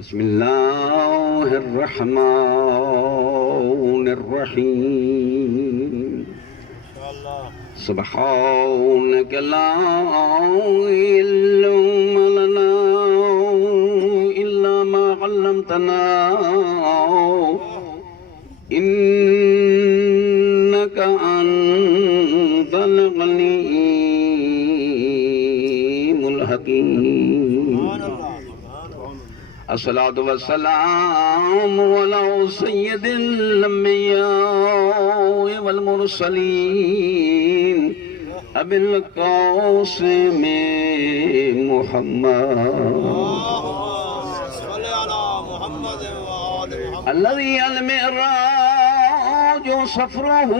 بسم الله الرحمن الرحيم سبحانك لا علم لنا إلا ما علمتنا إنك أنت العليم الحكيم الصلاة والسلام على سيد الأنبياء والمرسلين أبي القاسم محمد الذي المعراج سفره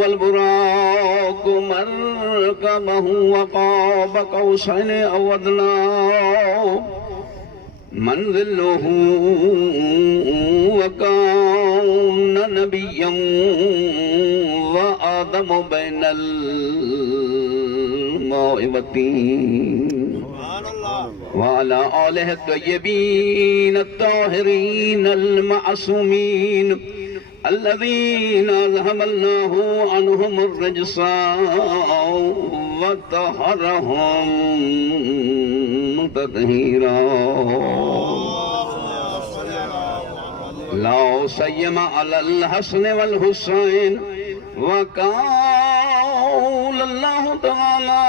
والبراق مركبه وقاب قوسين أو أدنى منزله وكان نبيا وآدم بين الماء والطين وعلى آله الطيبين الطاهرين المعصومين الذين أذهب الله عنهم الرجس وطهرهم تطهيرا لا سيما على الحسن والحسين وقال الله تعالى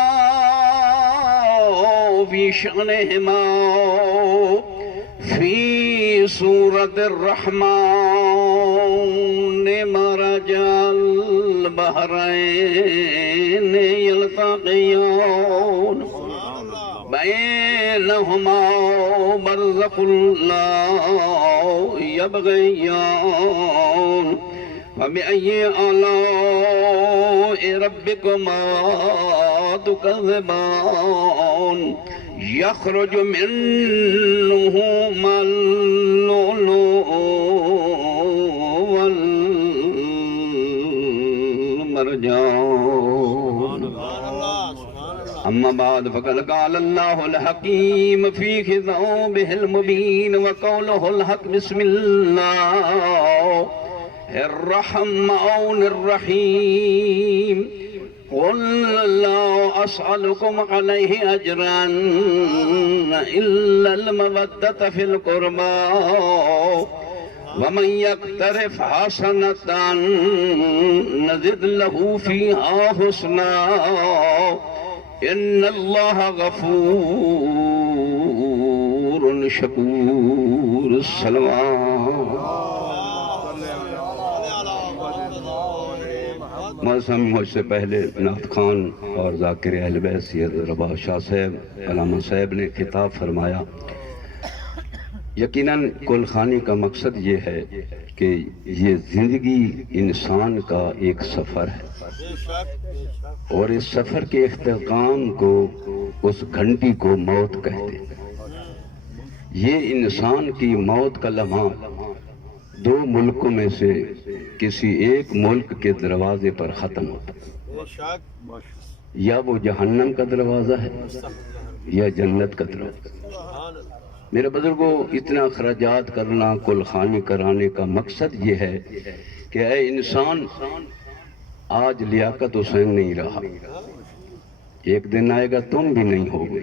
في شأنهما في سورة الرحمن مرج البحرين يلتقيان بينهما برزخ لا يبغيان فبأي آلاء ربكما تكذبان يخرج منهما اللؤلؤ والمرجان أما بعد فقد قال الله الحكيم في كتابه المبين وقوله الحق بسم الله الرحمن الرحيم قل لا أسألكم عليه أجرا إلا المودة في القربى ومن يقترف حسنة نزد له فيها حسنا إن الله غفور شكور الصلوات موسم مجھ سے پہلے نعت خان اور ذاکر اہل بیت سید رباح شاہ صاحب علامہ صاحب نے خطاب فرمایا. یقیناً کل خانی کا مقصد یہ ہے کہ یہ زندگی انسان کا ایک سفر ہے اور اس سفر کے اختتام کو اس گھنٹی کو موت کہتے ہیں. یہ انسان کی موت کا لمحہ دو ملکوں میں سے کسی ایک ملک کے دروازے پر ختم ہوتا ہے. یا وہ جہنم کا دروازہ ہے یا جنت کا دروازہ. میرے بزرگوں اتنا اخراجات کرنا کل خانی کرانے کا مقصد یہ ہے کہ اے انسان آج لیاقت حسین نہیں رہا, ایک دن آئے گا تم بھی نہیں ہوگی.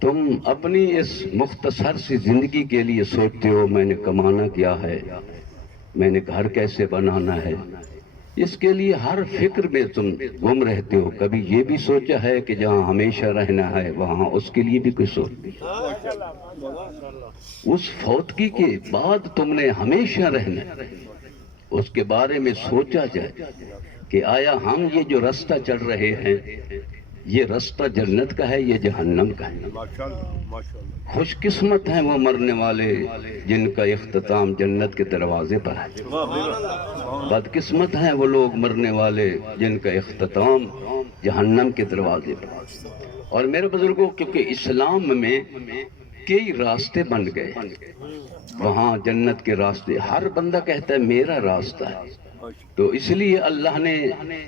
تم اپنی اس مختصر سی زندگی کے لیے سوچتے ہو میں نے کمانا کیا ہے, میں نے گھر کیسے بنانا ہے, اس کے لیے ہر فکر میں تم گم رہتے ہو. کبھی یہ بھی سوچا ہے کہ جہاں ہمیشہ رہنا ہے وہاں اس کے لیے بھی کوئی سوچ نہیں. اس فوتگی کے بعد تم نے ہمیشہ رہنا ہے, اس کے بارے میں سوچا جائے کہ آیا ہم یہ جو راستہ چل رہے ہیں یہ راستہ جنت کا ہے یا جہنم کا ہے. خوش قسمت ہیں وہ مرنے والے جن کا اختتام جنت کے دروازے پر ہے. بد قسمت ہیں وہ لوگ مرنے والے جن کا اختتام جہنم کے دروازے پر. اور میرے بزرگوں کیونکہ اسلام میں کئی راستے بن گئے, وہاں جنت کے راستے ہر بندہ کہتا ہے میرا راستہ ہے. تو اس لیے اللہ نے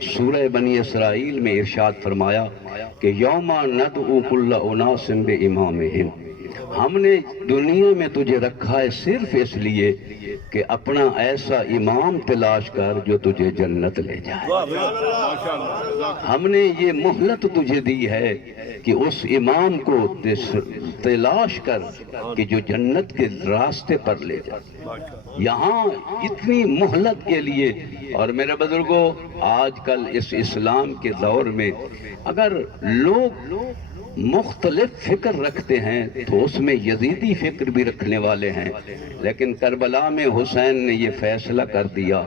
سورہ بنی اسرائیل میں ارشاد فرمایا کہ یوم ندعو کل اناس بامامہم, ہم نے دنیا میں تجھے رکھا ہے صرف اس لیے کہ اپنا ایسا امام تلاش کر جو تجھے جنت لے جائے۔ ہم نے یہ مہلت تجھے دی ہے کہ اس امام کو تلاش کر کہ جو جنت کے راستے پر لے جائے۔ یہاں اتنی مہلت کے لیے، اور میرے بزرگوں آج کل اس اسلام کے دور میں اگر لوگ مختلف فکر رکھتے ہیں تو اس میں یزیدی فکر بھی رکھنے والے ہیں، لیکن کربلا میں حسین نے یہ فیصلہ کر دیا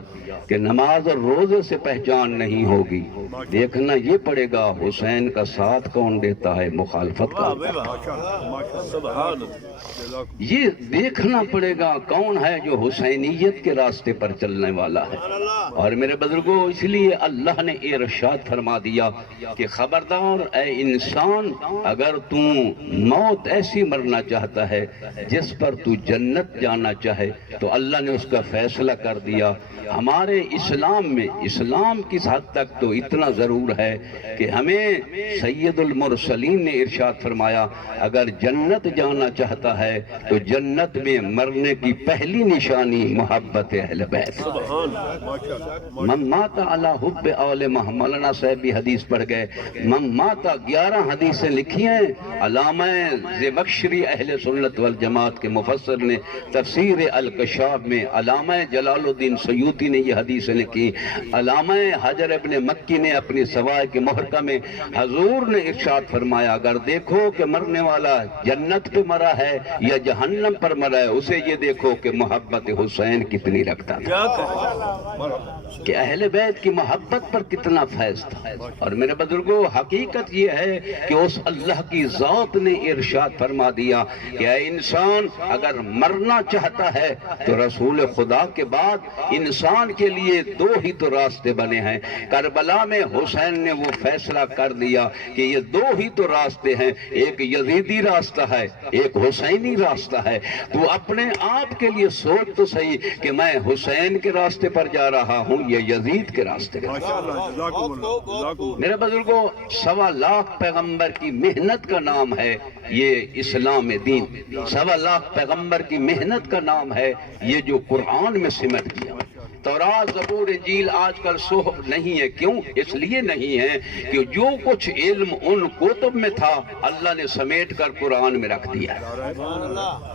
کہ نماز اور روزے سے پہچان نہیں ہوگی، دیکھنا یہ پڑے گا حسین کا ساتھ کون دیتا ہے، مخالفت کا یہ دیکھنا پڑے گا کون ہے جو حسینیت کے راستے پر چلنے والا ہے۔ اور میرے بزرگوں اس لیے اللہ نے ارشاد فرما دیا کہ خبردار اے انسان، اگر تو موت ایسی مرنا چاہتا ہے جس پر تو جنت جانا چاہے تو اللہ نے اس کا فیصلہ کر دیا۔ ہمارے اسلام میں اسلام کس حد تک تو اتنا ضرور ہے کہ ہمیں سید المرسلین نے ارشاد فرمایا اگر جنت جانا چاہتا ہے تو جنت میں مرنے کی پہلی نشانی محبت اہل بیت۔ من مات علی حب آل محمد، مولانا صاحب بھی حدیث پڑھ گئے، من مات 11 حدیثیں لکھی ہیں علامہ زمخشری اہل سنت والجماعت کے مفسر نے تفسیر الکشاف میں، علامہ جلال الدین سیوطی نے یہ حدیثیں لکھی، علامہ حجر ابن مکی نے اپنی سوائے کے محرقہ میں حضور نے ارشاد فرمایا اگر دیکھو کہ مرنے والا جنت پہ مرا ہے یا جہنم پر مرا ہے، اسے یہ دیکھو کہ محبت حسین کتنی رکھتا تھا، کہ اہل بیت کی محبت پر کتنا فیض تھا۔ اور میرے بزرگوں حقیقت یہ ہے کہ اس اللہ کی ذات نے ارشاد فرما دیا کہ اے انسان اگر مرنا چاہتا ہے تو رسول خدا کے بعد انسان کے لیے 2 ہی تو راستے بنے ہیں۔ کربلا میں حسین نے وہ فیصلہ کر دیا کہ یہ 2 ہی تو راستے ہیں، ایک یزیدی راستہ ہے، ایک حسینی راستہ ہے۔ تو اپنے آپ کے لیے سوچ تو صحیح کہ میں حسین کے راستے پر جا رہا ہوں یا یزید کے راستے پر۔ میرے بزرگوں 1.25 لاکھ پیغمبر کی محنت کا نام ہے یہ اسلام دین، 1.25 لاکھ پیغمبر کی محنت کا نام ہے یہ جو قرآن میں سمٹ گیا۔ تورات زبور انجیل آج کل صحف نہیں ہے، کیوں؟ اس لیے نہیں ہے کہ جو کچھ علم ان کتب میں تھا اللہ نے سمیٹ کر قرآن میں رکھ دیا ہے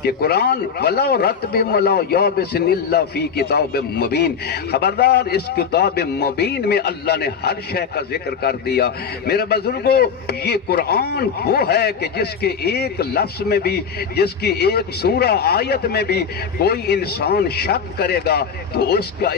کہ قرآن وَلَوْ رَتْبٍ وَلَوْ يَابِسٍ إِلَّا فِي كِتَابٍ مُبِينٍ، خبردار اس کتاب مبین میں اللہ نے ہر شے کا ذکر کر دیا۔ میرے بزرگوں یہ قرآن وہ ہے کہ جس کے ایک لفظ میں بھی، جس کی ایک سورہ آیت میں بھی کوئی انسان شک کرے گا تو اس کا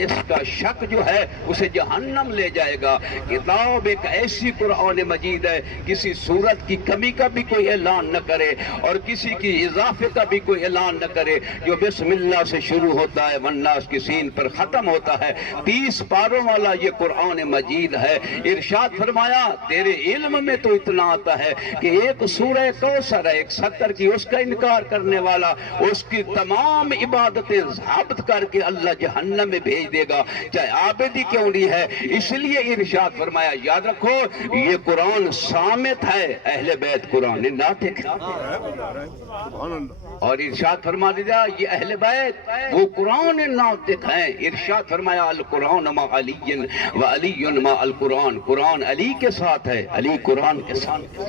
شک جو ہے اسے جہنم لے جائے گا۔ کتاب ایک ایسی قرآن مجید ہے کسی صورت کی کمی کا بھی کوئی اعلان نہ کرے اور کسی کی اضافے کا بھی کوئی اعلان نہ کرے، جو بسم اللہ سے شروع ہوتا ہے والناس کی سین پر ختم ہوتا ہے، 30 پاروں والا یہ قرآن مجید ہے۔ ارشاد فرمایا تیرے علم میں تو اتنا آتا ہے کہ ایک سورہ کوثر ہے 170 کی، اس کا انکار کرنے والا اس کی تمام عبادتیں ضبط کر کے اللہ جہنم میں بھیج دے گا، چاہے عابدی کیوں نہیں ہے۔ اس لیے ارشاد فرمایا یاد رکھو یہ قرآن صامت ہے، اہل بیت قرآن ناطق ہے۔ اور ارشاد فرما دیا یہ اہل بیت وہ قرآن ناطق ہیں۔ ارشاد فرمایا القرآن مع علی و علی مع القرآن، قرآن علی کے ساتھ ہے، علی قرآن کے ساتھ۔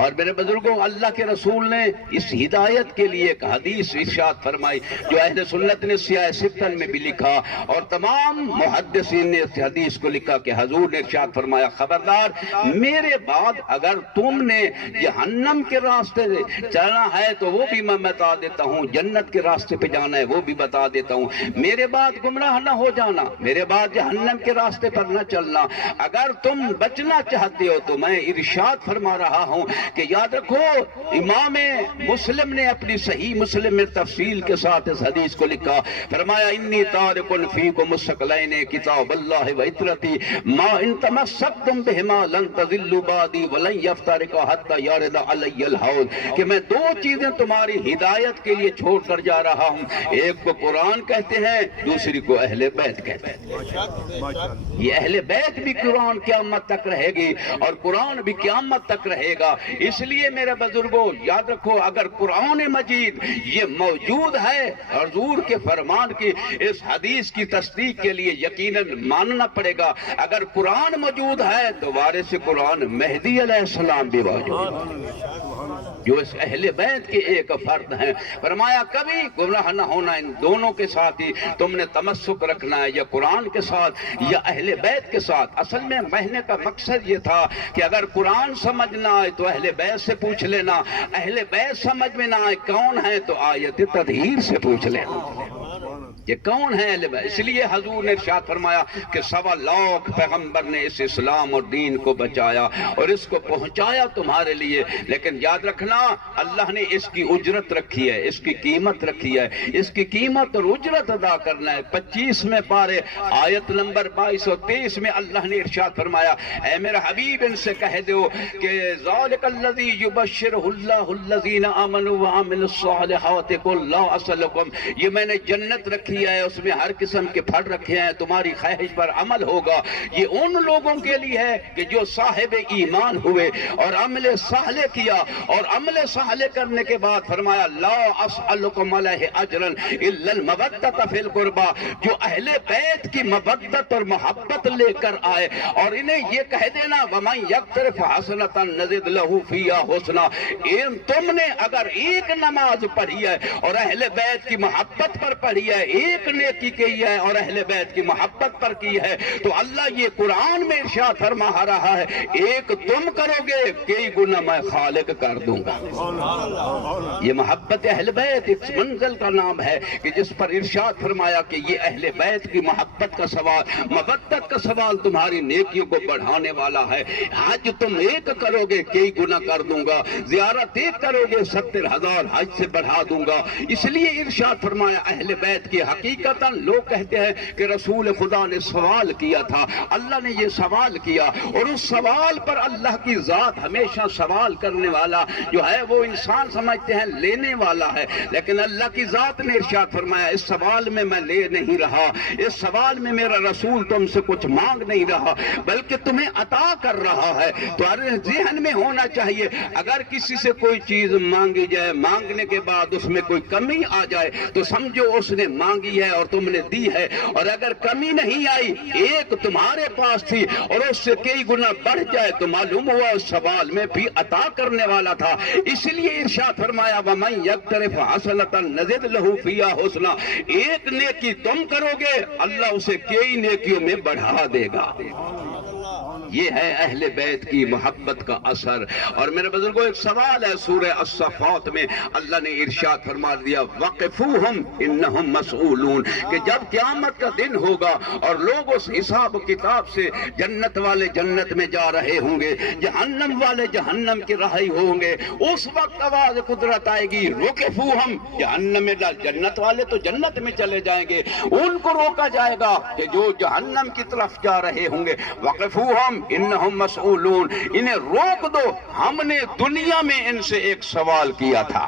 اور میرے بزرگوں اللہ کے رسول نے اس ہدایت کے لیے ایک حدیث ارشاد فرمائی جو اہل سنت نے سیاہ ستن میں بھی لکھا اور تمام محدثین نے اس حدیث کو لکھا کہ حضور نے ارشاد فرمایا خبردار میرے بعد اگر تم نے جہنم کے راستے چلنا ہے تو وہ بھی میں بتا دیتا ہوں، جنت کے راستے پہ جانا ہے وہ بھی بتا دیتا ہوں، میرے بعد گمراہ نہ ہو جانا، میرے بعد جہنم کے راستے پر نہ چلنا۔ اگر تم بچنا چاہتے ہو تو میں ارشاد فرما رہا ہوں کہ یاد رکھو امام مسلم نے اپنی صحیح مسلم میں تفصیل کے ساتھ اس حدیث کو لکھا، فرمایا انی تارکن فی فیکم الثقلین کتاب اللہ و اطرتی ما ان تمسکتم بہما لن تضلوا بعدی ولن یفترقا حتی یرد علی الحوض، کہ میں دو چیزیں تمہاری ہدایت کے لیے چھوڑ کر جا رہا ہوں، ایک کو قرآن کہتے ہیں، دوسری کو اہل بیت کہتے ہیں۔ یہ اہل بیت بھی قرآن قیامت تک رہے گی اور قرآن بھی قیامت تک رہے گا۔ اس لیے میرے بزرگوں یاد رکھو، اگر قرآن مجید یہ موجود ہے، حضور کے فرمان کی اس حدیث کی تصدیق کے لیے یقیناً ماننا پڑے گا۔ اگر قرآن موجود ہے تو وارث قرآن مہدی علیہ السلام بھی موجود، جو اس اہل بیت کے ایک فرد ہیں۔ فرمایا کبھی گمراہ نہ ہونا ان دونوں کے ساتھ ہی تم نے تمسک رکھنا ہے، یا قرآن کے ساتھ یا اہل بیت کے ساتھ۔ اصل میں کہنے کا مقصد یہ تھا کہ اگر قرآن سمجھ نہ آئے تو اہل بیت سے پوچھ لینا، اہل بیت سمجھ میں نہ آئے کون ہے تو آیت تطہیر سے پوچھ لینا کہ کون ہے اہل بیت۔ اس لیے حضور نے ارشاد فرمایا کہ 1.25 لاکھ پیغمبر نے اس اسلام اور دین کو بچایا اور اس کو پہنچایا تمہارے لیے، لیکن یاد رکھنا اللہ نے اس کی اجرت رکھی ہے، اس کی قیمت رکھی ہے، اس کی قیمت اور اجرت ادا کرنا ہے۔ 25ویں پارے آیت نمبر 22 اور 23 میں اللہ نے ارشاد فرمایا، اے میرا حبیب ان سے کہہ دو کہ ذالک الذی یبشرہ اللہ الذین آمنوا وعملوا الصالحات قل لا اسألکم، یہ میں نے جنت رکھی ہے، اس میں ہر قسم کے پھل رکھے ہیں، تمہاری خواہش پر عمل ہوگا۔ یہ ان لوگوں کے لیے ہے کہ جو صاحب ایمان ہوئے اور عمل صالح کیا، اور عمل صالح کرنے کے بعد فرمایا لا اسألکم علیہ اجرا الا المودۃ فی القربى، جو اہل بیت کی مودت اور محبت لے کر آئے اور انہیں یہ کہہ دینا ومن یقترف حسنۃ نزد لہ فیہا حسنا، تم نے اگر ایک نماز پڑھی ہے اور اہل بیت کی محبت پر پڑھی ہے، ایک نیکی کی ہے اور اہل بیت کی محبت پر کی ہے، تو اللہ یہ قرآن میں ارشاد فرما رہا ہے ایک تم کرو گے کئی گنا میں خالق کر دوں گا۔ یہ محبت اہل بیت اس منزل کا نام ہے کہ جس پر ارشاد فرمایا کہ یہ اہل بیت کی محبت کا سوال، مودت کا سوال تمہاری نیکیوں کو بڑھانے والا ہے۔ حج تم ایک کرو گے کئی گنا کر دوں گا، زیارت ایک کرو گے 70,000 حج سے بڑھا دوں گا۔ اس لیے ارشاد فرمایا اہل بیت کی حقیقتاً لوگ کہتے ہیں کہ رسول خدا نے سوال کیا تھا، اللہ نے یہ سوال کیا، اور اس سوال پر اللہ کی ذات ہمیشہ سوال کرنے والا جو ہے وہ انسان سمجھتے ہیں لینے والا ہے، لیکن اللہ کی ذات نے ارشاد فرمایا اس سوال میں میں لے نہیں رہا، اس سوال میں میرا رسول تم سے کچھ مانگ نہیں رہا بلکہ تمہیں عطا کر رہا ہے۔ تو ذہن میں ہونا چاہیے اگر کسی سے کوئی چیز مانگی جائے، مانگنے کے بعد اس میں کوئی کمی آ جائے تو سمجھو اس نے مانگی ہے اور تم نے دی ہے، اور اگر کمی نہیں آئی ایک تمہارے پاس تھی اور اس سے کئی گنا بڑھ جائے تو معلوم ہوا اس سوال میں بھی عطا کرنے والا تھا۔ اس لیے ارشاد فرمایا وَمَن يَقْتَرِفْ حَسَنَةً نَزِدْ لَهُ فِيهَا حُسْنًا، ایک نیکی تم کرو گے اللہ اسے کئی نیکیوں میں بڑھا دے گا۔ یہ ہے اہل بیت کی محبت کا اثر۔ اور میرے بزرگوں ایک سوال ہے سورہ الصفات میں اللہ نے ارشاد فرما دیا وَقِفُوهُمْ إِنَّهُمْ مَسْئُولُونَ، کہ جب قیامت کا دن ہوگا اور لوگ اس حساب و کتاب سے جنت والے جنت میں جا رہے ہوں گے، جہنم والے جہنم کی رہائی ہوں گے، اس وقت آواز قدرت آئے گی وَقِفُوهُمْ، جہنم میں جنت والے تو جنت میں چلے جائیں گے، ان کو روکا جائے گا کہ جو جہنم کی طرف جا رہے ہوں گے وَقِفُوهُمْ انہم مسئولون، انہیں روک دو، ہم نے دنیا میں ان سے ایک سوال کیا تھا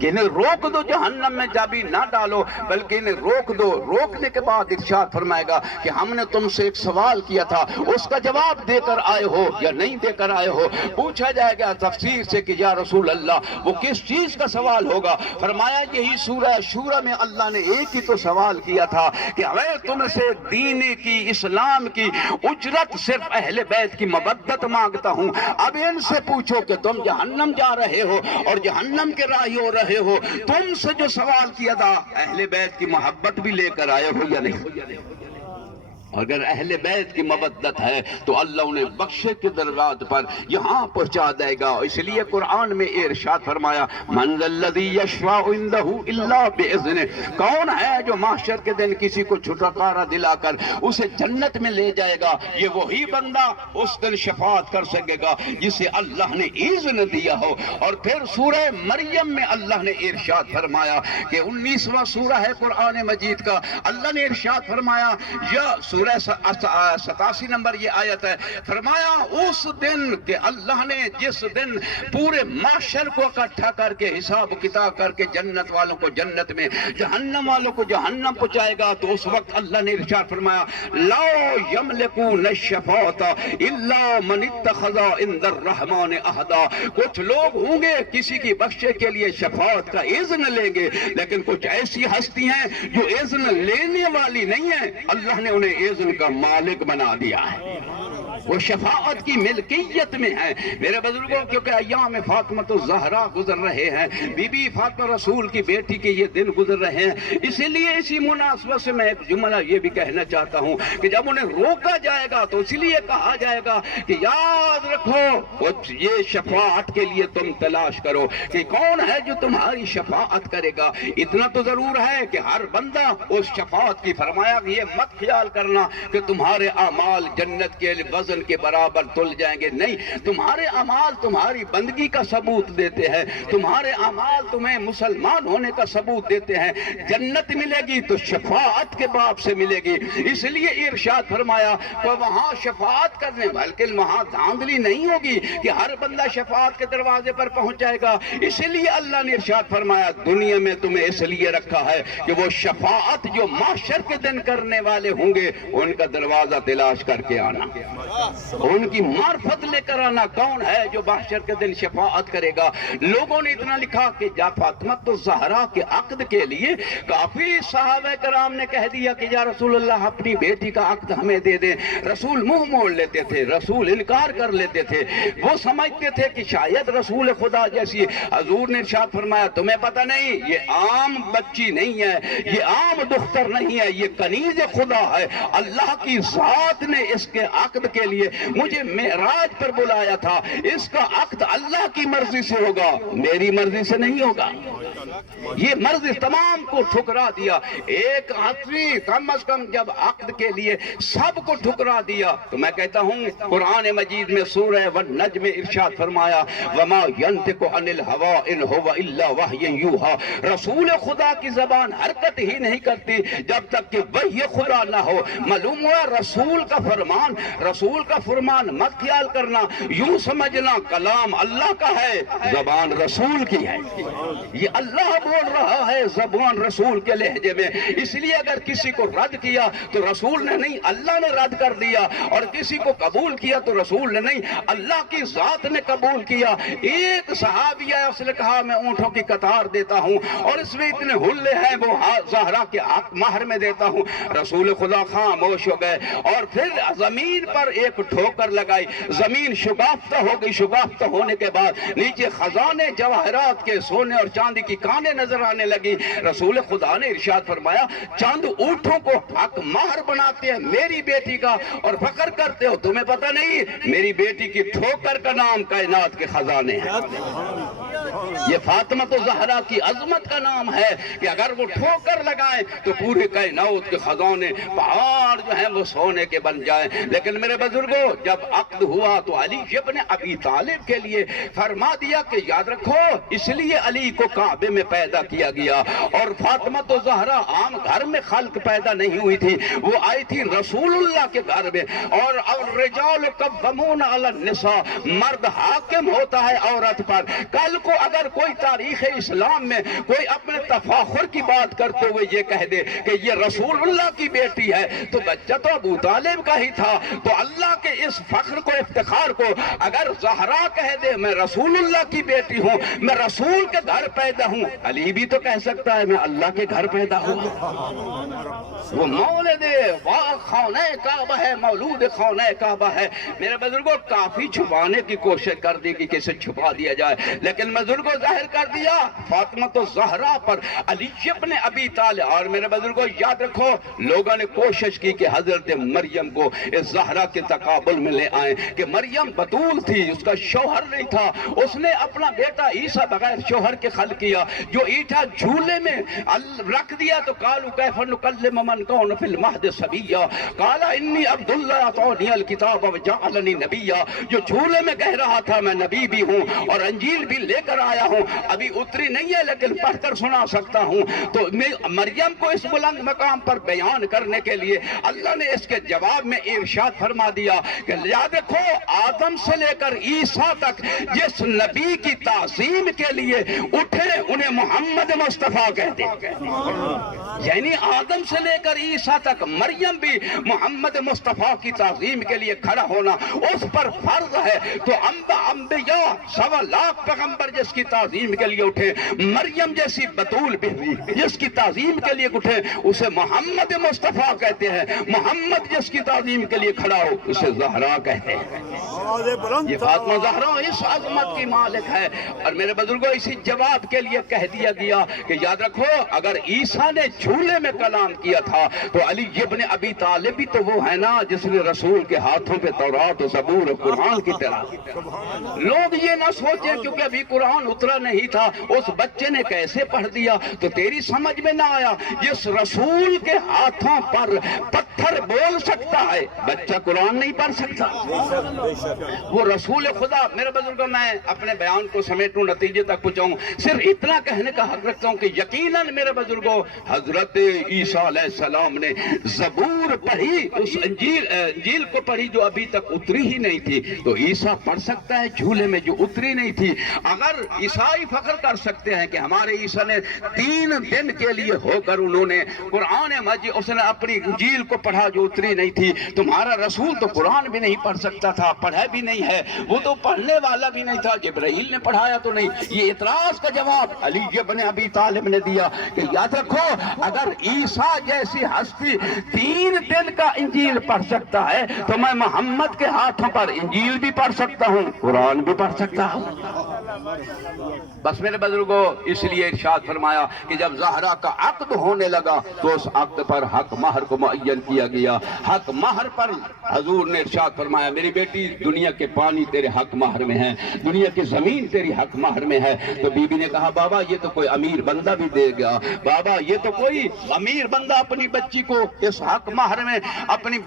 کہ انہیں روک دو، جہنم میں جابی نہ ڈالو بلکہ انہیں روک دو۔ روکنے کے بعد ارشاد فرمائے گا کہ ہم نے تم سے ایک سوال کیا تھا، اس کا جواب دے کر آئے ہو یا نہیں دے کر آئے ہو؟ پوچھا جائے گا تفسیر سے کہ یا رسول اللہ وہ کس چیز کا سوال ہوگا؟ فرمایا یہی سورہ شورى میں اللہ نے ایک ہی تو سوال کیا تھا کہ میں تم سے دین کی، اسلام کی اجرت صرف اہل بیت کی مودت مانگتا ہوں، اب ان سے پوچھو کہ تم جہنم جا رہے ہو اور جہنم کے راہی ہو رہے ہو، تم سے جو سوال کیا تھا اہل بیت کی محبت بھی لے کر آئے ہو یا نہیں؟ اگر اہل بیت کی مودت ہے تو اللہ انہیں بخشے کے دروازے پر یہاں پہنچا دے گا. اس لیے قرآن میں ارشاد فرمایا من الذی یشفع عندہ الا باذنہ, کون ہے جو محشر کے دن کسی کو چھٹکارا دلا کر اسے جنت میں لے جائے گا؟ یہ وہی بندہ اس دن شفاعت کر سکے گا جسے اللہ نے اذن دیا ہو. اور پھر سورہ مریم میں اللہ نے ارشاد فرمایا کہ 19واں سورہ ہے قرآن مجید کا, اللہ نے ارشاد فرمایا یا سورہ 87 نمبر یہ آیت ہے, فرمایا اس دن کہ اللہ نے جس دن پورے معاشر کو اکٹھا کر کے حساب کتاب کر کے جنت والوں کو جنت میں, جہنم والوں کو جہنم پہنچائے گا, تو اس وقت اللہ نے ارشاد فرمایا لا یملکون الشفاعۃ الا من اتخذ عند الرحمن عہدا. کچھ لوگ ہوں گے کسی کی بخشے کے لیے شفاعت کا اذن لیں گے, لیکن کچھ ایسی ہستی ہیں جو اذن لینے والی نہیں ہے, اللہ نے انہیں اذن کا مالک بنا دیا ہے, وہ شفاعت کی ملکیت میں ہے. میرے بزرگوں کیونکہ ایام فاطمہ الزہرا گزر رہے ہیں, بی بی فاطمہ رسول کی بیٹی کے یہ دن گزر رہے ہیں, اسی لیے اسی مناسبت سے میں ایک جملہ یہ بھی کہنا چاہتا ہوں کہ جب انہیں روکا جائے گا تو اسی لیے کہا جائے گا کہ یاد رکھو یہ شفاعت کے لیے تم تلاش کرو کہ کون ہے جو تمہاری شفاعت کرے گا. اتنا تو ضرور ہے کہ ہر بندہ اس شفاعت کی, فرمایا کہ یہ مت خیال کرنا کہ تمہارے اعمال جنت کے وزن کے برابر تل جائیں گے, نہیں, تمہارے اعمال تمہاری بندگی کا ثبوت دیتے ہیں, تمہارے اعمال تمہیں مسلمان ہونے کا ثبوت دیتے ہیں. جنت ملے گی تو شفاعت کے باب سے ملے گی, اس لیے ارشاد فرمایا کہ وہاں شفاعت کرنے, بلکہ وہاں دھاندلی نہیں ہوگی کہ ہر بندہ شفاعت کے دروازے پر پہنچ جائے گا. اسی لیے اللہ نے ارشاد فرمایا دنیا میں تمہیں اس لیے رکھا ہے کہ وہ شفاعت جو محشر کے دن کرنے والے ہوں گے ان کا دروازہ تلاش کر کے آنا, ان کی معرفت لے کر آنا. کون ہے جو محشر کے دن شفاعت کرے گا؟ لوگوں نے اتنا لکھا کہ جا فاطمہ الزہرا کے عقد کے لیے کافی صحابہ کرام نے کہہ دیا کہ یا رسول اللہ اپنی بیٹی کا عقد ہمیں دے دیں. رسول منہ موڑ لیتے تھے, رسول انکار کر لیتے تھے, وہ سمجھتے تھے کہ شاید رسول خدا جیسی. حضور نے ارشاد فرمایا تمہیں پتہ نہیں یہ عام بچی نہیں ہے, یہ عام دختر نہیں ہے, یہ کنیز خدا ہے. اللہ کی ذات نے اس کے عقد کے لیے مجھے معراج پر بلایا تھا, اس کا عقد اللہ کی مرضی سے ہوگا, میری مرضی سے نہیں ہوگا. یہ مرضی تمام کو ٹھکرا دیا. ایک آدمی کم از کم جب عقد کے لیے سب کو ٹھکرا دیا, تو میں کہتا ہوں قرآن مجید میں سورہ والنجم ارشاد فرمایا وما ينطق عن الهوى ان هو الا وحی یوحى. رسول خدا کی زبان حرکت ہی نہیں کرتی جب تک کہ وحی خدا نہ ہو. معلوم ہوا رسول کا فرمان مت خیال کرنا, یوں سمجھنا کلام اللہ کا ہے, زبان رسول کی ہے. یہ اللہ بول رہا ہے زبان رسول کے لہجے میں. اس لیے اگر کسی کو رد کیا تو رسول نے نہیں, اللہ نے رد کر دیا, اور کسی کو قبول کیا تو رسول نے نہیں, اللہ کی ذات نے قبول کیا. ایک صحابی ہے, اس نے کہا میں اونٹوں کی قطار دیتا ہوں اور اس میں اتنے حلے ہیں وہ زہرا کے مہر میں دیتا ہوں. رسول خدا خاموش ہو گئے, اور پھر زمین پر ایک ٹھوکر لگائی, زمین شگافتہ ہو گئی. شگافتہ ہونے کے بعد نیچے خزانے جواہرات کے سونے اور چاندی کی کانیں نظر آنے لگی. رسول خدا نے ارشاد فرمایا چاند اونٹوں کو حق مہر بناتے ہیں میری بیٹی کا اور فخر کرتے ہو, تمہیں پتہ نہیں میری بیٹی کی ٹھوکر کا نام کائنات کے خزانے ہیں. یہ فاطمہ الزہرا کی عظمت کا نام ہے کہ اگر وہ ٹھوکر لگائیں تو پورے کائنات کے خزانے پہاڑ جو ہیں وہ سونے کے بن جائیں. لیکن میرے بزرگوں جب عقد ہوا تو علی ابن ابی طالب کے لیے فرما دیا کہ یاد رکھو اس لیے علی کو کعبے میں پیدا کیا گیا, اور فاطمہ الزہرا عام گھر میں خلق پیدا نہیں ہوئی تھی, وہ آئی تھی رسول اللہ کے گھر میں. اور الرجال قوامون علی النساء, مرد حاکم ہوتا ہے عورت پر. کل کو اگر کوئی تاریخ اسلام میں کوئی اپنے تفاخر کی بات کرتے ہوئے یہ کہہ دے کہ یہ رسول اللہ کی بیٹی ہے تو بچہ تو ابو طالب کا ہی تھا. تو اللہ کے اس فخر کو افتخار کو اگر زہرا کہہ دے میں رسول اللہ کی بیٹی ہوں, میں رسول کے گھر پیدا ہوں, علی بھی تو کہہ سکتا ہے میں اللہ کے گھر پیدا ہوں. وہ مولد خانہ کعبہ ہے, مولود خانہ کعبہ ہے. میرے بزرگوں کافی چھپانے کی کوشش کر دی کہ کسے چھپا دیا جائے, لیکن بزرگوں ظاہر کر دیا فاطمہ تو زہرا پر علی ابن ابی طالب. اور میرے بزرگوں یاد رکھو لوگوں نے کوشش کی کہ حضرت مریم کو اس زہرا کے تقابل میں لے آئیں کہ مریم بتول تھی, اس کا شوہر نہیں تھا, اس نے اپنا بیٹا عیسیٰ بغیر شوہر کے خلق کیا, جو اینٹا جھولے میں رکھ دیا تو قالوا کیف نکلم من کان فی المہد صبیا قال انی عبد اللہ اعطانی الکتاب وجعلنی نبیا. جو جھولے میں کہہ رہا تھا میں نبی بھی ہوں اور انجیل بھی لے کر آیا ہوں, ابھی اتری نہیں ہے لیکن پڑھ کر سنا سکتا ہوں. تو مریم کو اس بلند مقام پر بیان کرنے کے لیے اللہ نے اس کے جواب میں ارشاد فرما دیا کہ یاد رکھو آدم سے لے کر عیسیٰ تک جس نبی کی تعظیم کے لیے اٹھے انہیں محمد مصطفیٰ کہتے ہیں. یعنی آدم سے لے کر عیسیٰ تک مریم بھی محمد مصطفیٰ کی تعظیم کے لیے کھڑا ہونا اس پر فرض ہے. تو انبیاء 1.25 لاکھ پیغمبر جس کی تعظیم کے لیے اٹھے, مریم جیسی بتول بیوی جس کی تعظیم کے لیے اٹھے اسے محمد مصطفیٰ کہتے ہیں. محمد جس کی تعظیم کے لیے کھڑا ہو اسے زہرا کہتے ہیں. یہ فاطمہ زہرا اس عظمت کی مالک ہے. اور میرے بزرگوں اسی جواب کے لیے کہہ دیا گیا کہ یاد رکھو اگر عیسیٰ نے جھولے میں کلام کیا تھا تو علی ابن ابی طالب بھی تو وہ ہے نا جس نے رسول کے ہاتھوں پہ تورات و زبور و قرآن کی طرح. لوگ یہ نہ سوچیں کیونکہ ابھی قرآن اترا نہیں تھا اس بچے نے کیسے پڑھ دیا, تو تیری سمجھ میں نہ آیا. جس رسول کے ہاتھوں پر پتھر بول سکتا ہے بچہ قرآن نہیں پڑھ سکتا. وہ رسول خدا. میرے بزرگوں میں اپنے بیان کو سمیٹوں نتیجے تک پہنچاؤں, صرف اتنا کہنے کا حق رکھتا ہوں کہ یقیناً میرے بزرگوں حضرت عیسیٰ علیہ السلام نے زبور پڑھی, اس انجیل کو پڑھی جو ابھی تک اتری ہی نہیں تھی. تو عیسیٰ پڑھ سکتا ہے جھولے میں جو اتری نہیں تھی. اگر عیسائی فخر کر سکتے ہیں کہ ہمارے عیسیٰ نے 3 دن کے لیے ہو کر انہوں نے قرآن مجید اس نے اپنی انجیل کو پڑھا جو اتری نہیں تھی, تمہارا رسول تو قرآن بھی نہیں پڑھ سکتا تھا, پڑھا بھی نہیں ہے, وہ تو پڑھنے والا بھی نہیں تھا, جبرائیل نے پڑھایا تو نہیں. یہ اعتراض کا جواب علی ابن ابی طالب نے دیا کہ یاد رکھو اگر عیسیٰ جیسی ہستی 3 دن کا انجیل پڑھ سکتا ہے تو میں محمد کے ہاتھوں پر انجیل بھی پڑھ سکتا ہوں, قرآن بھی پڑھ سکتا ہوں. بس میرے بزرگوں اس لیے ارشاد فرمایا کہ جب زہرا کا عقد ہونے لگا تو اس عقد پر حق مہر کو معین کیا گیا. حق مہر پر حضور نے ارشاد فرمایا میری بیٹی دنیا کے پانی تیرے حق مہر میں ہے, دنیا کی زمین تیری حق مہر میں ہے. تو بی بی نے کہا بابا یہ تو کوئی امیر بندہ بھی دے گا, بابا یہ تو کوئی امیر بندہ اپنی بچی کو اس حق مہر میں اپنی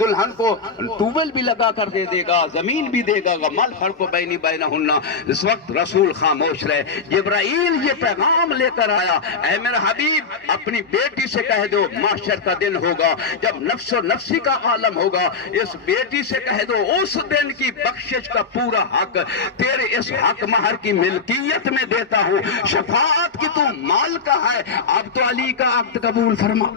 دلہن کو ٹوبل بھی لگا کر دے دے گا, زمین بھی دے گا. مال فرق بینی بینہن. اس وقت رسول خاموش رہے. جبرائیل یہ پیغام لے کر آیا, اے میرا حبیب اپنی بیٹی سے کہہ دو محشر کا دن ہوگا جب نفس و نفسی کا عالم ہوگا, اس بیٹی سے کہہ دو اس دن کی بخشش کا پورا حق تیرے اس حق مہر کی ملکیت میں دیتا ہوں. شفاعت کی تو مال کا ہے, اب تو علی کا عقد قبول فرما.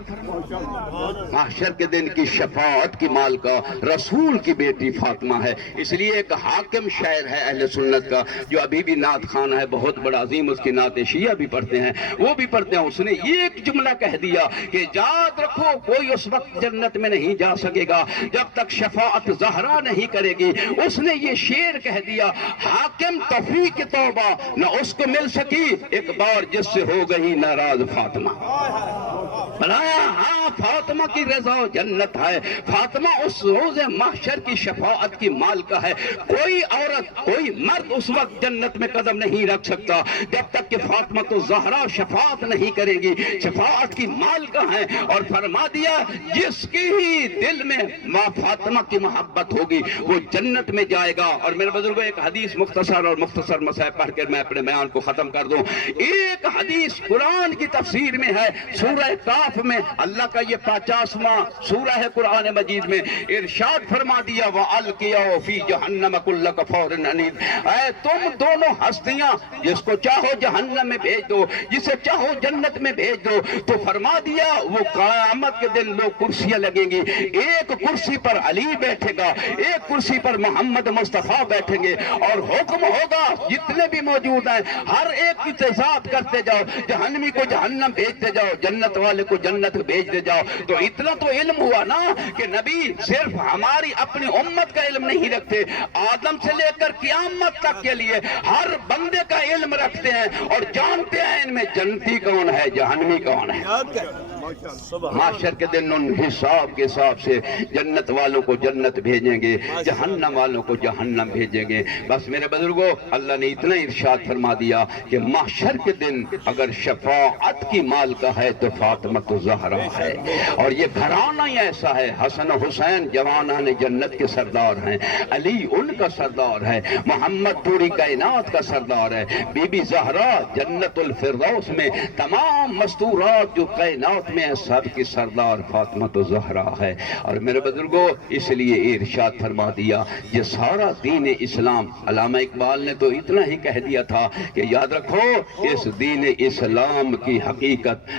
محشر کے دن کی شفاعت کی مال کا رسول کی بیٹی فاطمہ ہے. اس لیے ایک حاکم شاعر ہے اہل سنت کا جو ابھی بھی نعت خان ہے, بہت بڑا عظیم, اس کی نعت شیعہ بھی پڑھتے ہیں, وہ بھی پڑھتے ہیں. اس نے ایک جملہ کہہ دیا کہ یاد رکھو کوئی اس وقت جنت میں نہیں جا سکے گا جب تک شفاعت زہرا نہیں کرے گی. اس نے یہ شعر کہہ دیا حاکم توفیق توبہ نہ اس کو مل سکی ایک بار جس سے ہو گئی ناراض فاطمہ. بلایا ہاں فاطمہ کی رضا جنت ہے, فاطمہ اس روز محشر کی شفاعت کی مالکہ ہے. کوئی عورت کوئی مرد اس وقت جنت میں قدم نہیں رکھ سکتا جب تک کہ فاطمہ تو زہرا شفاعت نہیں کرے گی, شفاعت کی مالکہ ہے. اور فرما دیا جس کی ہی دل میں ماں فاطمہ کی محبت ہوگی وہ جنت میں جائے گا. اور میرے بزرگوں ایک حدیث مختصر اور مختصر مسائل پڑھ کر میں اپنے بیان کو ختم کر دوں. ایک حدیث قرآن کی تفسیر میں ہے, سورہ کاف میں اللہ کا یہ 50واں سورہ ہے قرآن مجید میں. ارشاد فرما دیا وَأَلْقِيَوْا فِي جَهَنَّمَ كُلَّ كَفَارٍ عَنِيدٍ. اے تم دونوں ہستیاں جس کو چاہو جہنم میں بھیج دو, جسے چاہو جنت میں بھیج دو. تو فرما دیا وہ قیامت کے دن لوگ کرسیاں لگیں گی, ایک کرسی پر علی بیٹھے گا, ایک کرسی پر محمد مصطفیٰ بیٹھیں گے, اور حکم ہوگا جتنے بھی موجود ہیں ہر ایک کی تیزاب کرتے جاؤ, جہنمی کو جہنم بھیجتے جاؤ, جنت والے کو کو جنت بھیجتے جاؤ. تو اتنا تو علم ہوا نا کہ نبی صرف ہماری اپنی امت کا علم نہیں رکھتے, آدم سے لے کر قیامت تک کے لیے ہر بندے کا علم رکھتے ہیں اور جانتے ہیں ان میں جنتی کون ہے, جہنمی کون ہے. محشر کے دن ان حساب کے حساب سے جنت والوں کو جنت بھیجیں گے, جہنم والوں کو جہنم بھیجیں گے. بس میرے بزرگوں, اللہ نے اتنا ارشاد فرما دیا کہ محشر کے دن اگر شفاعت کی مالکہ ہے تو فاطمہ الزہرا ہے. اور یہ گھرانہ ہی ایسا ہے, حسن و حسین جوانان جنت کے سردار ہیں, علی ان کا سردار ہے, محمد پوری کائنات کا سردار ہے, بی بی زہرا جنت الفردوس میں تمام مستورات جو کائنات میں سب کی سردار فاطمہ الزہرا ہے. اور میرے بزرگوں, اس لیے ارشاد فرما دیا یہ سارا دین اسلام, علامہ اقبال نے تو اتنا ہی کہہ دیا تھا کہ یاد رکھو اس دین اسلام کی حقیقت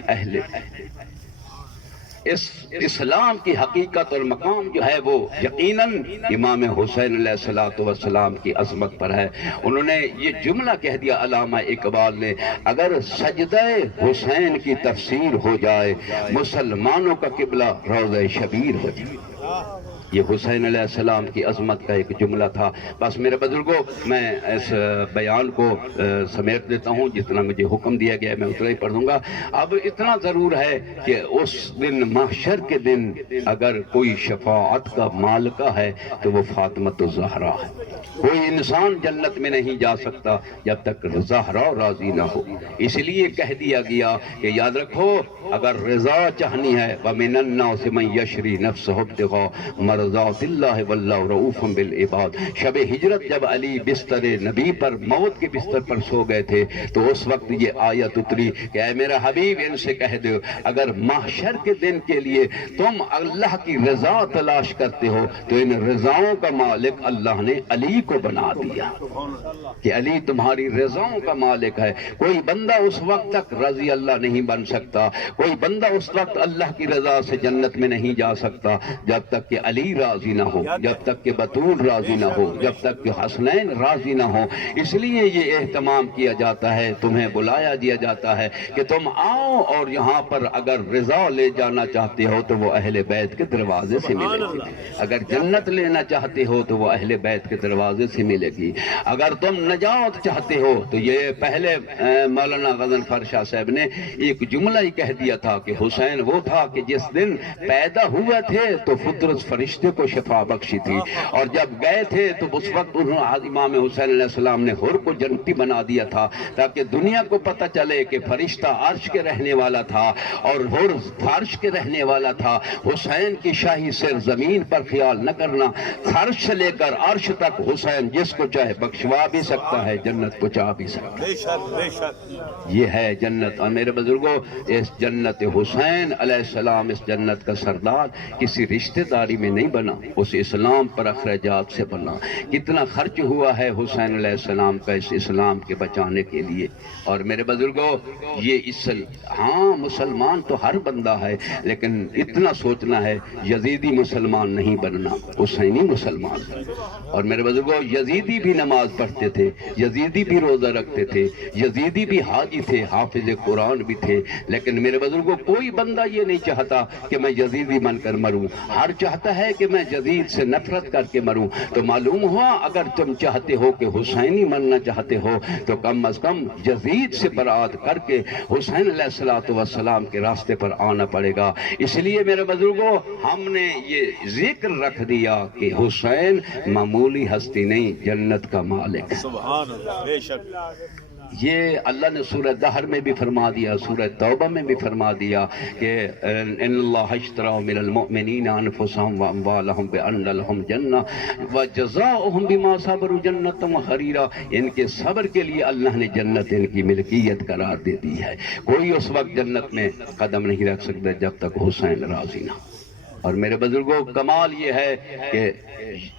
اس اسلام کی حقیقت اور مقام جو ہے وہ یقیناً امام حسین علیہ السلام کی عظمت پر ہے. انہوں نے یہ جملہ کہہ دیا علامہ اقبال نے, اگر سجدہ حسین کی تفسیر ہو جائے مسلمانوں کا قبلہ روضہ شبیر ہو جائے. یہ حسین علیہ السلام کی عظمت کا ایک جملہ تھا. بس میرے بزرگوں, میں اس بیان کو سمیٹ دیتا ہوں, جتنا مجھے حکم دیا گیا ہے میں اتنا ہی پڑھ دوں گا. اب اتنا ضرور ہے کہ اس دن محشر کے دن اگر کوئی شفاعت کا مالکہ ہے تو وہ فاطمہ الزہرا ہے. کوئی انسان جنت میں نہیں جا سکتا جب تک زہرا راضی نہ ہو. اس لیے کہہ دیا گیا کہ یاد رکھو اگر رضا چاہنی ہے وَمِنَ النَّاسِ مَن يَشْرِي نَفْسَهُ ابْتِغَاءَ مَرْضَاتِ اللَّهِ وَاللَّهُ رَءُوفٌ بِالْعِبَادِ. شب ہجرت جب علی بستر نبی پر, موت کے بستر پر سو گئے تھے, تو اس وقت یہ آیت اتری کہ اے میرا حبیب ان سے کہہ دو اگر محشر کے دن کے لیے تم اللہ کی رضا تلاش کرتے ہو تو ان رضاؤں کا مالک اللہ نے علی کو بنا دیا کہ علی تمہاری رضاؤں کا مالک ہے. کوئی بندہ اس وقت تک رضی اللہ نہیں بن سکتا, کوئی بندہ اس وقت اللہ کی رضا سے جنت میں نہیں جا سکتا جب تک کہ علی راضی نہ ہو, جب تک کہ بطول راضی نہ ہو, جب تک کہ حسنین راضی نہ ہو. اس لیے یہ اہتمام کیا جاتا ہے, تمہیں بلایا دیا جاتا ہے کہ تم آؤ اور یہاں پر اگر رضا لے جانا چاہتے ہو تو وہ اہل بیت کے دروازے سے ملے گی, اگر جنت لینا چاہتے ہو تو وہ اہل بیت کے دروازے سے ملے گی, اگر تم نجات چاہتے ہو تو یہ پہلے مولانا غضنفر شاہ صاحب نے ایک جملہ ہی کہہ دیا تھا کہ حسین وہ تھا کہ جس دن پیدا ہوئے تھے تو فطرت فرشتے کو شفا بخشی تھی, اور جب گئے تھے تو اس وقت امام حسین علیہ السلام نے حر کو جنتی بنا دیا تھا تاکہ دنیا کو پتہ چلے کہ فرشتہ عرش کے رہنے والا تھا اور حر فرش کے رہنے والا تھا. حسین کی شاہی سر زمین پر خیال نہ کرنا, فرش سے لے کر عرش تک حسین جس کو چاہے بخشوا بھی سکتا ہے, جنت پہنچا بھی سکتا ہے. یہ ہے جنت. اور میرے بزرگوں, اس جنت حسین علیہ السلام, اس جنت کا سردار کسی رشتہ داری میں نہیں بنا, اس اسلام پر اخراجات سے بنا. کتنا خرچ ہوا ہے حسین علیہ السلام کا اس اسلام کے بچانے کے لیے. اور میرے بزرگوں, یہ ہاں مسلمان تو ہر بندہ ہے, لیکن اتنا سوچنا ہے یزیدی مسلمان نہیں بننا, حسینی مسلمان. اور میرے بزرگوں, یزیدی بھی نماز پڑھتے تھے, یزیدی بھی روزہ رکھتے تھے, یزیدی بھی حاجی تھے, حافظ قرآن بھی تھے, لیکن میرے بزرگوں کوئی بندہ یہ نہیں چاہتا کہ میں یزیدی بن کر مروں, ہر چاہتا ہے کہ میں یزید سے نفرت کر کے مروں. تو معلوم ہوا اگر تم چاہتے ہو کہ حسینی بننا چاہتے ہو تو کم از کم یزید سے برات کر کے حسین علیہ السلام کے راستے پر آنا پڑے گا. اس لیے میرے بزرگوں, ہم نے یہ ذکر رکھ دیا کہ حسین معمولی ہستی نہیں, جنت کا مالک. سبحان اللہ, بے شک. یہ اللہ نے سورہ دہر میں بھی فرما دیا, سورہ توبہ میں بھی فرما دیا کہ ان اللہ اشترى من المؤمنین انفسهم واموالهم بان لهم جنہ وجزاؤهم بما صبروا جنۃ وحریرا. ان کے صبر کے لیے اللہ نے جنت ان کی ملکیت قرار دے دی ہے. کوئی اس وقت جنت میں قدم نہیں رکھ سکتا جب تک حسین راضی نہ. اور میرے بزرگوں کمال یہ ہے کہ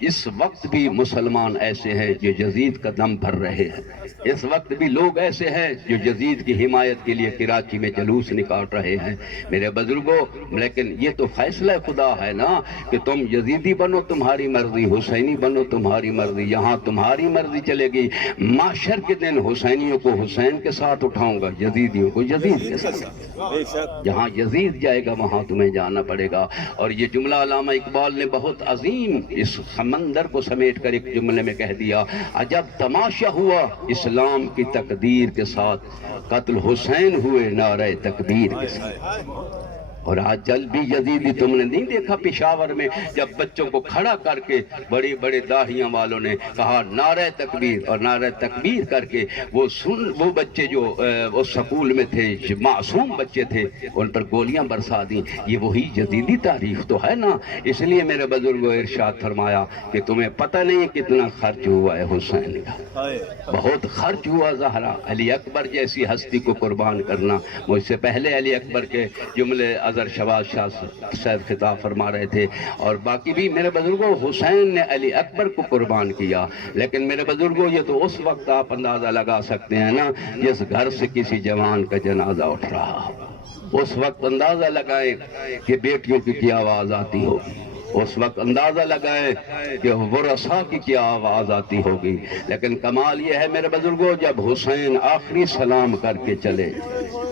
اس وقت بھی مسلمان ایسے ہیں جو یزید کا دم بھر رہے ہیں، اس وقت بھی لوگ ایسے ہیں جو یزید کی حمایت کے لیے کراچی میں جلوس نکال رہے ہیں میرے بزرگوں۔ لیکن یہ تو فیصلہ خدا ہے نا کہ تم یزیدی بنو تمہاری مرضی، حسینی بنو تمہاری مرضی، یہاں تمہاری مرضی چلے گی۔ محشر کے دن حسینیوں کو حسین کے ساتھ اٹھاؤں گا، یزیدیوں کو یزید کے ساتھ، جہاں یزید جائے گا وہاں تمہیں جانا پڑے گا۔ اور یہ جملہ علامہ اقبال نے بہت عظیم اس سمندر کو سمیٹ کر ایک جملے میں کہہ دیا، عجب تماشا ہوا اسلام کی تقدیر کے ساتھ، قتل حسین ہوئے نعرہ تکبیر کے ساتھ۔ اور آج جل بھی یزیدی تم نے نہیں دیکھا پشاور میں جب بچوں کو کھڑا کر کے بڑی بڑے داڑھیاں والوں نے کہا نعرہ تکبیر، اور نعرہ تکبیر کر کے وہ بچے جو وہ سکول میں تھے، معصوم بچے تھے، ان پر گولیاں برسا دیں۔ یہ وہی یزیدی تاریخ تو ہے نا۔ اس لیے میرے بزرگوں ارشاد فرمایا کہ تمہیں پتہ نہیں کتنا خرچ ہوا ہے حسین کا، بہت خرچ ہوا زہرا۔ علی اکبر جیسی ہستی کو قربان کرنا، مجھ سے پہلے علی اکبر کے جملے اظہر شباز شاہ صاحب خطاب فرما رہے تھے، اور باقی بھی میرے بزرگوں حسین نے علی اکبر کو قربان کیا۔ لیکن میرے بزرگوں یہ تو اس وقت آپ اندازہ لگا سکتے ہیں نا جس گھر سے کسی جوان کا جنازہ اٹھ رہا ہو، اس وقت اندازہ لگائیں کہ بیٹیوں کی کیا آواز آتی ہوگی، اس وقت اندازہ لگائیں کہ ورثاء کی کیا آواز آتی ہوگی۔ لیکن کمال یہ ہے میرے بزرگوں جب حسین آخری سلام کر کے چلے،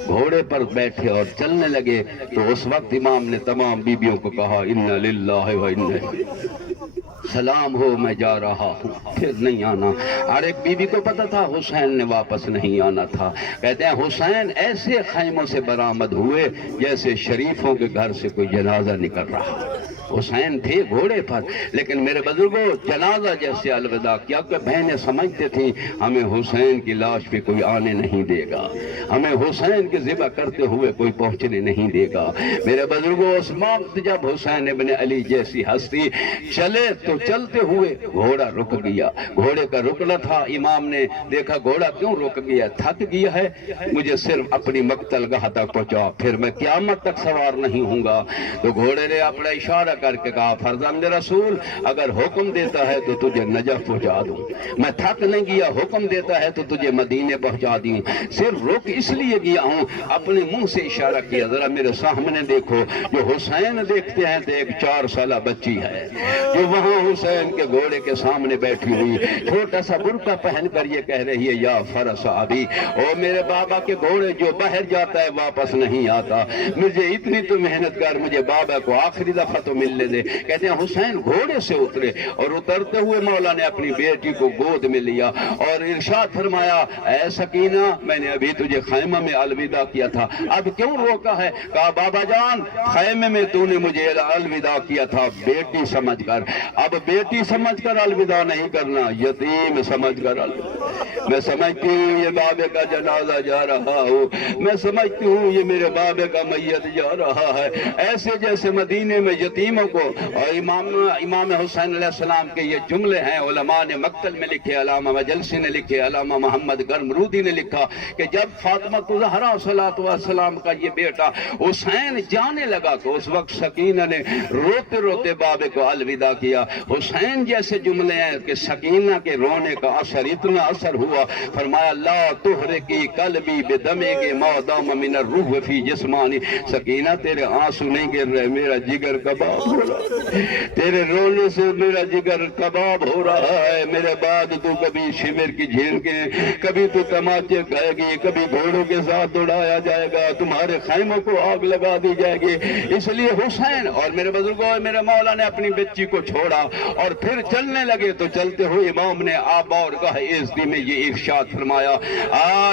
گھوڑے پر بیٹھے اور چلنے لگے، تو اس وقت امام نے تمام بیبیوں کو کہا اِنَّ لِلَّهِ وَإِنَّ سلام ہو میں جا رہا ہوں، پھر نہیں آنا۔ اور ایک بیوی کو پتا تھا حسین نے واپس نہیں آنا تھا، کہتے ہیں حسین ایسے خیموں سے برآمد ہوئے جیسے شریفوں کے گھر سے کوئی جنازہ نکل رہا۔ حسین تھے گھوڑے پر، لیکن میرے بزرگوں جنازہ جیسے الوداع کیا کہ بہنیں سمجھتے تھیں ہمیں حسین کی لاش پہ کوئی آنے نہیں دے گا، ہمیں حسین کے ذبح کرتے ہوئے کوئی پہنچنے نہیں دے گا۔ میرے بزرگوں اس وقت جب حسین ابن علی جیسی ہستی چلے تو چلتے ہوئے گھوڑا رک گیا، گھوڑے کا رکنا تھا۔ امام نے دیکھا گھوڑا کیوں رک گیا، تھک گیا ہے، مجھے صرف اپنی مقتل گاہ تک پہنچا، پھر میں قیامت تک سوار نہیں ہوں گا۔ تو گھوڑے نے اپنا اشارہ کر کے کہا فرزند رسول اگر حکم دیتا ہے تو تجھے نجف پہنچا دوں، میں تھک نہیں گیا، حکم دیتا ہے تو تجھے مدینے پہنچا دوں، صرف رک اس لیے گیا ہوں۔ اپنے منہ سے اشارہ کیا ذرا میرے سامنے دیکھو، جو حسین دیکھتے ہیں تو ایک 4 سالہ بچی ہے جو وہاں حسین کے گھوڑے کے سامنے بیٹھی ہوئی، چھوٹا سا برقع پہن کر یہ کہہ رہی ہے یا فرس ابھی، او میرے بابا کے گھوڑے جو باہر جاتا ہے واپس نہیں آتا، مجھے اتنی تو محنت کر، مجھے بابا کو آخری دفعہ تو ملنے دے۔ کہتے ہیں حسین گھوڑے سے اترے اور اترتے ہوئے مولا نے اپنی بیٹی کو گود میں لیا اور ارشاد فرمایا اے سکینہ میں نے ابھی تجھے خیمہ میں الوداع کیا تھا، اب کیوں روکا ہے؟ کہا بابا جان خیمے میں تو نے مجھے الوداع کیا تھا بیٹی سمجھ کر، اب بیٹی سمجھ کر الوداع نہیں کرنا، یتیم سمجھ کر الوداع۔ میں سمجھتی ہوں یہ بابے کا جنازہ جا رہا ہوں، میں سمجھتی ہوں یہ میرے بابے کا میت جا رہا ہے، ایسے جیسے مدینے میں یتیموں کو، اور امام حسین علیہ السلام کے یہ جملے ہیں علماء نے مقتل میں لکھے، علامہ مجلسی نے لکھے، علامہ محمد گرمرودی نے لکھا کہ جب فاطمہ زہرا صلاۃ والسلام کا یہ بیٹا حسین جانے لگا تو اس وقت سکینہ نے روتے روتے بابے کو الوداع کیا۔ حسین جیسے جملے ہیں کہ سکینہ کے رونے کا اثر اتنا اثر ہوا، فرمایا لا تحرکی قلبی بدمعک ما دام من الروح فی جسمانی، سکینہ تیرے آنسو نہیں گر رہے، میرا جگر کباب ہو رہا ہے، تیرے رونے سے میرا جگر کباب ہو رہا ہے، میرے بعد تو کبھی شمر کی جھیل کے، کبھی تو تماچے کہے گی، کبھی گھوڑوں کے ساتھ دوڑایا جائے گا، تمہارے خیموں کو آگ لگا دی جائے گی۔ اس لیے حسین اور میرے بزرگوں میرے مولا نے اپنی بچی کو چھوڑا اور پھر چلنے لگے، تو چلتے ہوئے امام نے آب اور گاہ عزتی میں یہ ارشاد فرمایا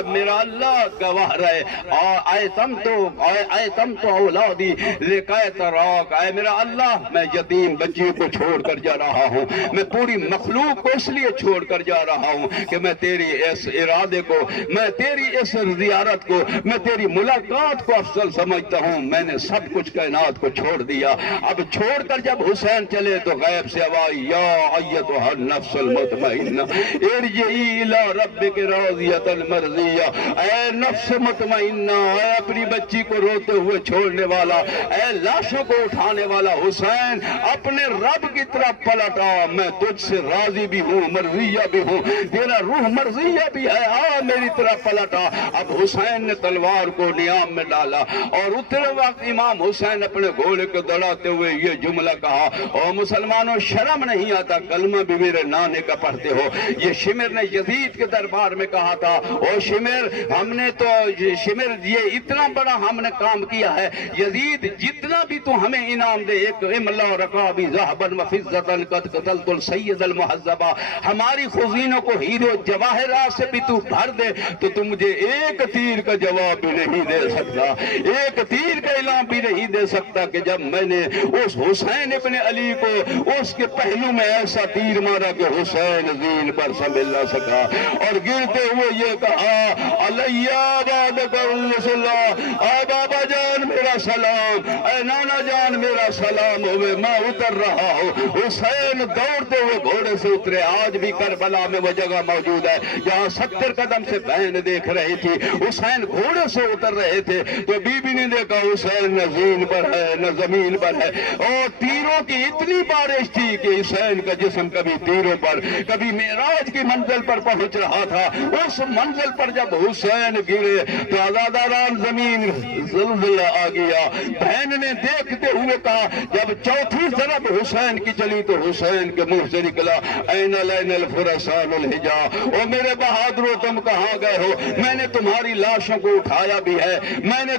میرا اللہ گواہ رہے، آئے تم تو اولادی لکائے تراک، اے میرا اللہ میں یتیم بچی کو چھوڑ کر جا رہا ہوں، میں پوری مخلوق کو اس لیے چھوڑ کر جا رہا ہوں کہ میں تیری اس ارادے کو، میں تیری اس زیارت کو، میں تیری ملاقات کو افضل سمجھتا ہوں، میں نے سب کچھ کائنات کو چھوڑ دیا۔ اب چھوڑ کر جب حسین چلے تو غیب سے آواز یا ایتھا النفس المطمئنہ ارجعی الی ربک راضیۃ مرضیہ، اے نفس مطمئنہ، اے اپنی بچی کو روتے ہوئے چھوڑنے والا، اے لاشوں کو اٹھانے والا حسین اپنے رب کی طرف پلٹا، میں تجھ سے راضی بھی ہوں مرضیہ بھی ہوں، تیرا روح مرضیہ بھی ہے، آ میری طرف پلٹا۔ اب حسین نے تلوار کو نیام میں ڈالا اور اتنے وقت امام حسین اپنے گھوڑے کو دوڑاتے ہوئے یہ جملہ کہا، او مسلمانوں شرم نہیں آتا کلمہ بھی میرے نانے کا پڑھتے ہو؟ یہ شمر نے یزید کے دربار میں کہا تھا، او شمر ہم نے تو شمر یہ اتنا بڑا ہم نے کام کیا ہے، یزید جتنا بھی تو ہمیں انعام دے، ایک املا رکابی ذہبا وفضتا قد قتلت السید المحذبا، ہماری خزینوں کو ہیرے جواہرات سے بھی تو بھر دے تو تم مجھے ایک تیر کا جواب بھی نہیں دے سکتا، ایک تیر کا اعلان بھی نہیں دے سکتا کہ جب میں نے اس حسین ابن علی کو اس کے پہلو میں ایسا تیر مارا کہ حسین زین پر سنبھل نہ سکا اور گرتے ہوئے یہ کہا، علیہ بادک اللہ، اے بابا جان میرا سلام، اے نانا جان میرا سلام ہوئے، میں اتر رہا ہوں۔ حسین دوڑتے ہوئے گھوڑے سے اترے۔ آج بھی کربلا میں وہ جگہ موجود ہے جہاں 70 قدم سے بہن دیکھ رہی تھی، حسین گھوڑے سے اتر رہے تھے تو بی بی نے دیکھا حسین نہ زمین پر ہے نہ زمین پر ہے، اور تیروں کی اتنی بارش تھی کہ حسین کا جسم کبھی تیروں پر کبھی معراج کی منزل پر پہنچ رہا تھا۔ اس منزل پر جب حسین گرے تو آزاداران زمین زلزلہ آ گیا۔ بہن نے دیکھتے ہوئے کہا، جب چوتھی ضرب حسین کی چلی تو حسین کے منہ سے نکلا، این لین الفرسان الحجا، او میرے بہادروں تم کہاں گئے ہو؟ میں نے تمہاری لاشوں کو اٹھایا بھی ہے، میں نے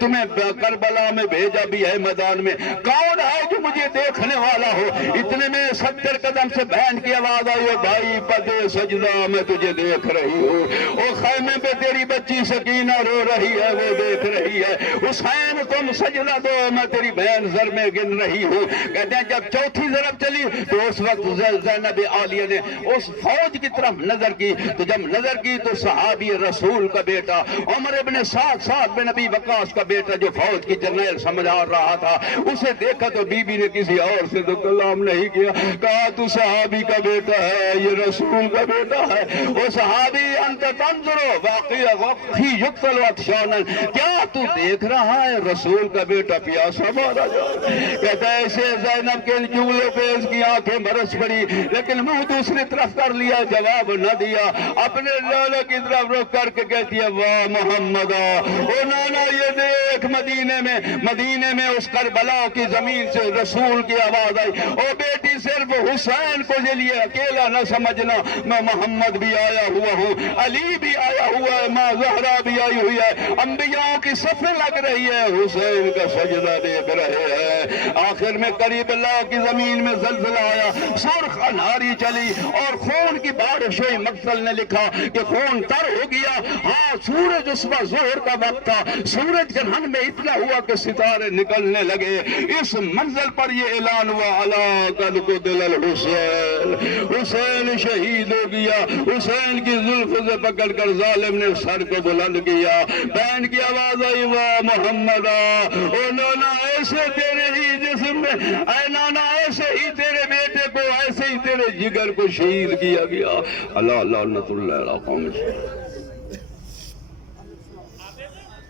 تمہیں کربلا میں بھیجا بھی ہے میدان میں، کون ہے جو مجھے دیکھنے والا ہو؟ اتنے میں 70 قدم سے بہن کی آواز آئی، بھائی پدے سجدہ میں تجھے دیکھ رہی ہوں، او خیمے پہ تیری بچی سکینہ رو رہی ہے وہ دیکھ رہی ہے، حسین تم سجدہ دو میں تیری بہن زر میں گن رہی ہوں۔ کہتے ہیں جب چوتھی ضرب چلی تو اس وقت زینب عالیہ نے اس فوج کی طرف نظر کی، تو جب نظر کی تو صحابی رسول کا بیٹا عمر ابن سعد بن ابی وقاص کا بیٹا جو فوج کی جرنیل سمجھا رہا تھا، اسے دیکھا تو بی بی نے کسی اور سے تو کلام نہیں کیا، کہا تو صحابی کا بیٹا ہے، یہ رسول کا بیٹا ہے۔ وہ صحابی انت تنظرو واقعی وقتی یقتل عطشانا، کیا تو دیکھ رہا ہے رسول کا بیٹا پیاسا مارا جائے؟ کہتا ہے ایسے زینب کے جملوں پہ اس کی آنکھیں برس پڑی لیکن منہ دوسری طرف کر لیا، جواب نہ دیا، اپنے لالے کی طرف رخ کر کے کہتی ہے، واہ محمد، او نانا یہ دیکھ مدینے میں اس کربلا کی زمین سے رسول کی آواز آئی، او بیٹی صرف حسین کو یہ لیے اکیلا نہ سمجھنا، میں محمد بھی آیا ہوا ہوں، علی بھی آیا ہوا ہے، ماں زہرا بھی آئی ہوئی ہے، انبیاء کی صفیں لگ رہی ہے، حسین کا سجدہ دیکھ رہے ہیں۔ آخر میں قریب اللہ کی زمین میں زلزلہ آیا، سرخ انہاری چلی اور خون کی بارش ہوئی۔ مقتل نے لکھا کہ خون تر ہو گیا، ہاں سورج اس وقت ظہر کا وقت تھا، سورج گرہن میں اتنا ہوا کہ ستارے نکلنے لگے۔ اس منزل پر یہ اعلان ہوا، الا قد قتل الحسین، حسین شہید ہو گیا۔ حسین کی زلف سے پکڑ کر ظالم نے سر کو بلند کیا، بہن کی آواز آئی، واہ محمد، او نانا ایسے تیرے ہی جسم میں، اے نانا ایسے ہی تیرے بیٹے کو، ایسے ہی تیرے جگر کو شہید کیا گیا۔ اللہ اللہ نت اللہ علیہ